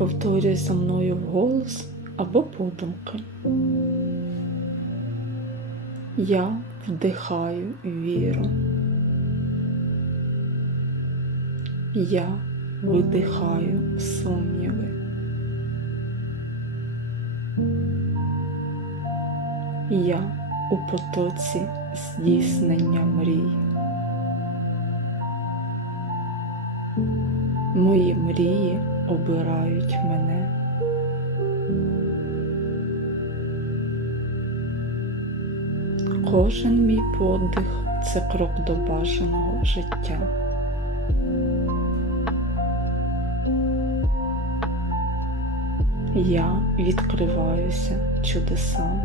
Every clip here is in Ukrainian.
повторюй за мною вголос або подумки. Я вдихаю віру. Я видихаю сумніви. Я у потоці здійснення мрій. Мої мрії обирають мене. Кожен мій подих це крок до бажаного життя. Я відкриваюся чудесам.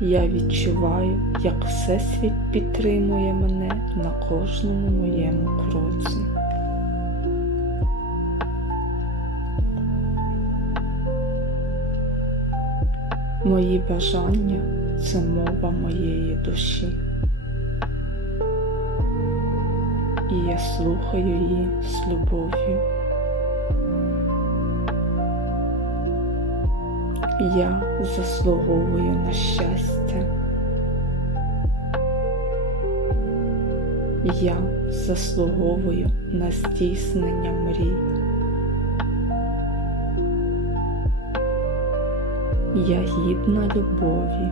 Я відчуваю, як Всесвіт підтримує мене на кожному моєму кроці. Мої бажання це мова моєї душі. І я слухаю її з любов'ю. Я заслуговую на щастя. Я заслуговую на здійснення мрій. Я гідна любові.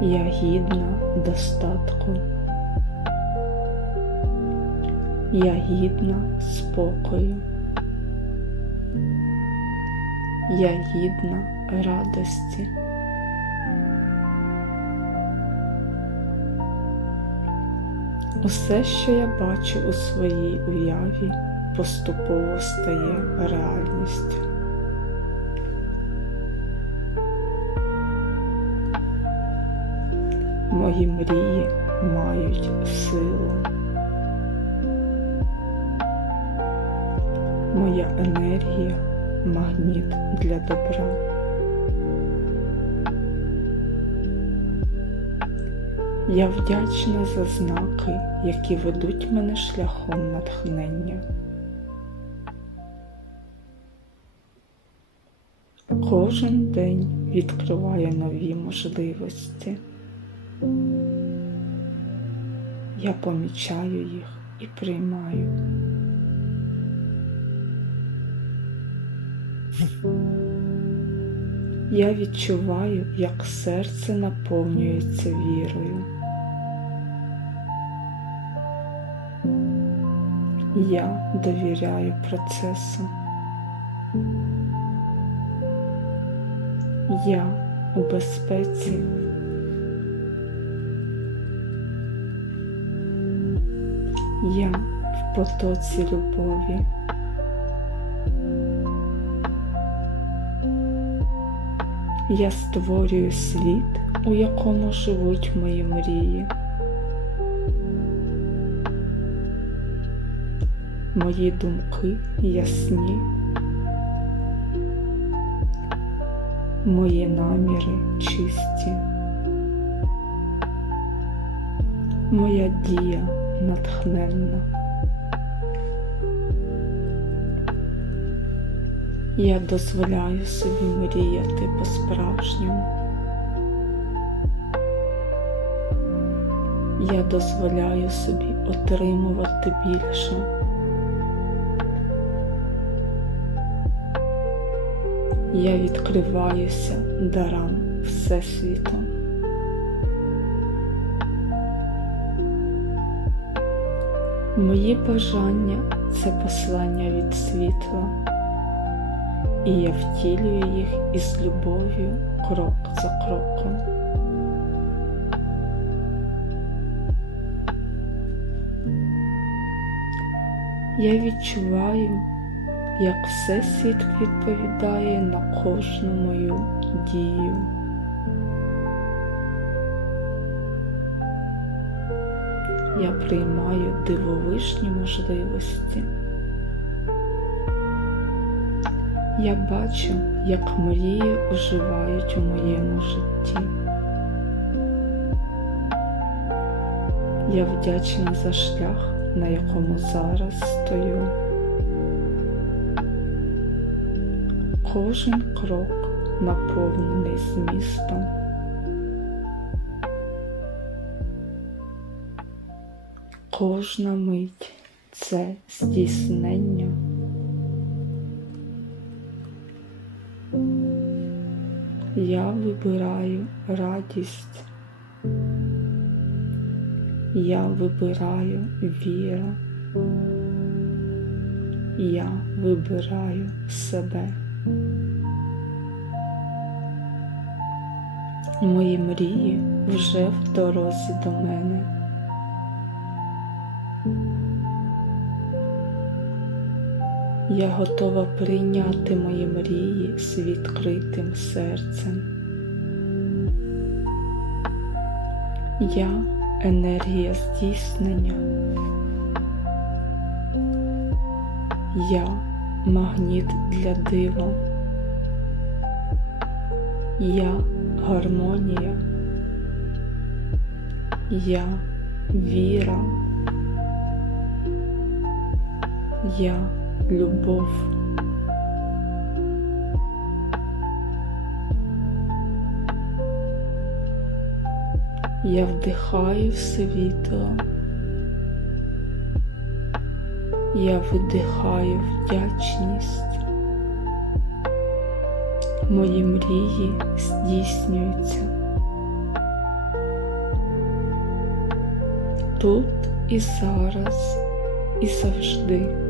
Я гідна достатку. Я гідна спокою. Я гідна радості. Усе, що я бачу у своїй уяві, поступово стає реальністю. Мої мрії мають силу. Моя енергія магніт для добра. Я вдячна за знаки, які ведуть мене шляхом натхнення. Кожен день відкриває нові можливості. Я помічаю їх і приймаю. Я відчуваю, як серце наповнюється вірою. Я довіряю процесу. Я у безпеці. Я в потоці любові. Я створюю світ, у якому живуть мої мрії. Мої думки ясні, мої наміри чисті, моя дія натхненна. Я дозволяю собі мріяти по-справжньому. Я дозволяю собі отримувати більше. Я відкриваюся дарам Всесвіту. Мої бажання це послання від світла і я втілюю їх із любов'ю крок за кроком. Я відчуваю, як Всесвіт відповідає на кожну мою дію. Я приймаю дивовижні можливості. Я бачу, як мрії оживають у моєму житті. Я вдячна за шлях, на якому зараз стою. Кожен крок наповнений змістом. Кожна мить це здійснення. Вибираю радість. Я вибираю віру. Я вибираю себе. Мої мрії вже в дорозі до мене. Я готова прийняти мої мрії з відкритим серцем. Я енергія здійснення. Я магніт для дива. Я гармонія. Я віра. Я любов. Я вдихаю світло. Я видихаю вдячність. Мої мрії здійснюються. Тут і зараз, і завжди.